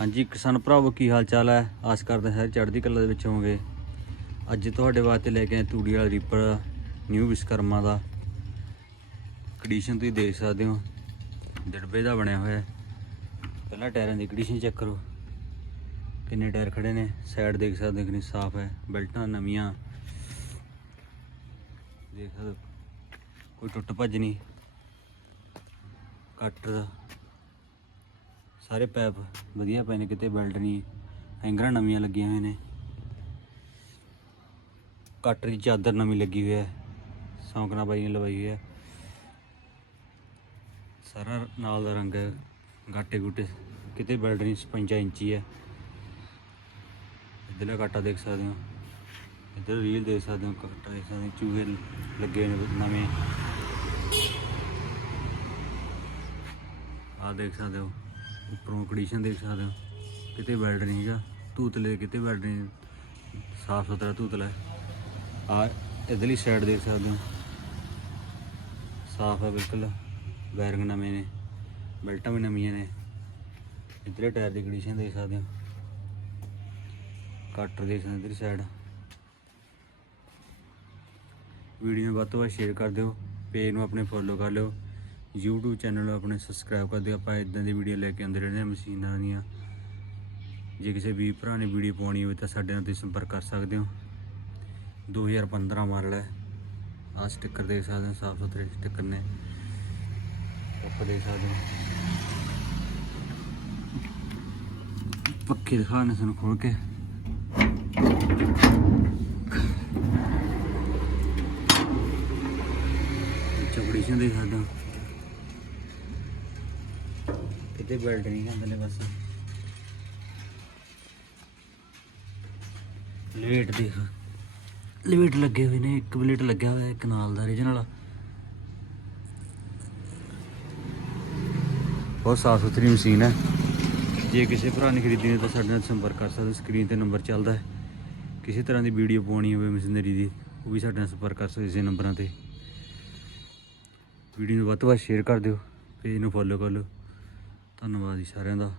ਹਾਂਜੀ ਕਿਸਾਨ ਭਰਾਵੋ ਕੀ ਹਾਲ ਚਾਲ ਹੈ? ਆਸ ਕਰਦੇ ਹਾਂ ਚੜ੍ਹਦੀ ਕਲਾ ਦੇ ਵਿੱਚ ਹੋਵੋਗੇ। ਅੱਜ ਤੁਹਾਡੇ ਵਾਸਤੇ ਲੈ ਕੇ ਆਏ ਤੂੜੀ ਵਾਲਾ ਰੀਪਰ ਨਿਊ ਵਿਸ਼ਕਰਮਾ ਦਾ। ਕੰਡੀਸ਼ਨ ਤੁਸੀਂ ਦੇਖ ਸਕਦੇ ਹੋ। ਡੜਬੇ ਦਾ ਬਣਿਆ ਹੋਇਆ ਪਹਿਲਾਂ ਟਾਇਰਾਂ ਦੀ ਕੰਡੀਸ਼ਨ ਚੈੱਕ ਕਰੋ। ਕਿੰਨੇ ਟਾਇਰ ਖੜੇ ਨੇ? ਸਾਈਡ ਦੇਖ ਸਕਦੇ ਹੋ ਕਿੰਨੀ ਸਾਫ਼ ਹੈ। ਬੈਲਟਾਂ ਨਵੀਆਂ। ਦੇਖ ਸਕਦੇ ਹੋ, ਕੋਈ ਟੁੱਟ ਭੱਜ ਨਹੀਂ। ਕੱਟ ਦਾ ਸਾਰੇ ਪੈਪ ਵਧੀਆ ਪਏ ਨੇ, ਕਿਤੇ ਬੈਲਟ ਨਹੀਂ, ਹੈਂਗਰਾਂ ਨਵੀਆਂ ਲੱਗੀਆਂ ਹੋਈਆਂ ਨੇ। ਕੱਟ ਦੀ ਚਾਦਰ ਨਵੀਂ ਲੱਗੀ ਹੋਈ ਹੈ, ਸੌਂਕਣਾ ਬਾਈ ਨੇ ਲਵਾਈ ਹੋਈ ਹੈ। ਸਾਰਾ ਨਾਲ ਦਾ ਰੰਗ ਹੈ ਗਾਟੇ ਗੁੱਟੇ, ਕਿਤੇ ਬੈਲਟ ਨਹੀਂ 55 ਇੰਚੀ ਹੈ। ਇੱਧਰਲਾ ਕਾਟਾ ਦੇਖ ਸਕਦੇ ਹੋ, ਇੱਧਰ ਰੀਲ ਦੇਖ ਸਕਦੇ ਹੋ ਕਾਟਾ ਦੇਖ ਸਕਦੇ ਹੋ, ਚੂਹੇ ਲੱਗੇ ਨੇ ਨਵੇਂ। ਆਹ ਦੇਖ ਸਕਦੇ ਹੋ ਉੱਪਰੋਂ ਕੰਡੀਸ਼ਨ ਦੇਖ ਸਕਦੇ ਹੋ। ਕਿਤੇ ਵੈਲਡ ਨਹੀਂ ਹੈਗਾ। ਤੂਤਲੇ ਕਿਤੇ ਵੈਲਡ ਨਹੀਂ। ਸਾਫ਼ ਸੁਥਰਾ ਧੂਤਲਾ ਆ ਇਧਰਲੀ ਸਾਈਡ ਦੇਖ ਸਕਦੇ ਹੋ। ਸਾਫ਼ ਹੈ ਬਿਲਕੁਲ। ਵਾਇਰਿੰਗ ਨਵੇਂ ਨੇ। ਬੈਲਟਾਂ ਵੀ ਨਵੀਆਂ ਨੇ। ਇਧਰਲੇ ਟਾਇਰ ਦੀ ਕੰਡੀਸ਼ਨ ਦੇਖ ਸਕਦੇ ਹੋ। ਕੱਟਰ ਦੇਖ ਸਕਦੇ ਹੋ ਸਾਈਡ ਵੀਡੀਓ ਨੂੰ ਵੱਧ ਤੋਂ ਵੱਧ ਸ਼ੇਅਰ ਕਰ ਦਿਓ। ਪੇਜ ਨੂੰ ਆਪਣੇ ਫੋਲੋ ਕਰ ਲਿਓ। YouTube ਚੈਨਲ ਆਪਣੇ ਸਬਸਕ੍ਰਾਈਬ ਕਰ ਦਿਓ ਆਪਾਂ ਇਦਾਂ ਦੀ ਵੀਡੀਓ ਲੈ ਕੇ ਆਉਂਦੇ ਰਹਿੰਦੇ ਹਾਂ ਮਸ਼ੀਨਾਂ ਦੀਆਂ। ਜੇ ਕਿਸੇ ਵੀ ਭਰਾ ਨੇ ਵੀਡੀਓ ਪਾਉਣੀ ਹੋਵੇ ਤਾਂ ਸਾਡੇ ਨਾਲ ਤੁਸੀਂ ਸੰਪਰਕ ਕਰ ਸਕਦੇ ਹੋ। 2015 ਮਾਡਲ ਹੈ। ਆਹ ਸਟicker ਦੇਖ ਸਕਦੇ ਹੋ ਸਾਫ਼ ਸੁਥਰੇ ਸਟicker ਨੇ। ਉੱਪਰ ਦੇਖ ਸਕਦੇ ਹੋ। ਪੱਖੇ ਦਿਖਾਣੇ ਸਾਨੂੰ ਖੋਲ ਕੇ। ਚਪੜੀਸ਼ਨ ਦੇਖ ਸਕਦੇ ਹੋ। ਕਿਤੇ ਬੈਲਟ ਨਹੀਂ ਕਹਿੰਦੇ ਨੇ ਬਸ। ਲੇਟ ਦੇਖ। ਲੇਟ ਲੱਗੇ ਹੋਏ ਨੇ, ਇੱਕ ਬਲੇਟ ਲੱਗਿਆ ਹੋਇਆ ਇੱਕ ਨਾਲ ਦਾ ਵਾਲਾ ਬਹੁਤ ਸਾਫ਼ ਸੁਥਰੀ ਮਸ਼ੀਨ ਹੈ। ਜੇ ਕਿਸੇ ਭਰਾ ਨੇ ਖਰੀਦਣੀ ਹੈ ਤਾਂ ਸਾਡੇ ਨਾਲ ਸੰਪਰਕ ਕਰ ਸਕਦੇ ਸਕਰੀਨ ਤੇ ਨੰਬਰ ਚੱਲਦਾ ਹੈ। ਕਿਸੇ ਤਰ੍ਹਾਂ ਦੀ ਵੀਡੀਓ ਪਾਉਣੀ ਹੋਵੇ ਮਸ਼ੀਨਰੀ ਦੀ, ਉਹ ਵੀ ਸਾਡੇ ਨਾਲ ਸੰਪਰਕ ਕਰ ਸਕਦੇ ਇਸੇ ਨੰਬਰਾਂ ਤੇ। ਵੀਡੀਓ ਨੂੰ ਵੱਧ ਤੋਂ ਵੱਧ ਸ਼ੇਅਰ ਕਰ ਦਿਓ ਪੇਜ ਨੂੰ ਫੋਲੋ ਕਰ ਲਓ। ਧੰਨਵਾਦ ਜੀ ਸਾਰਿਆਂ ਦਾ।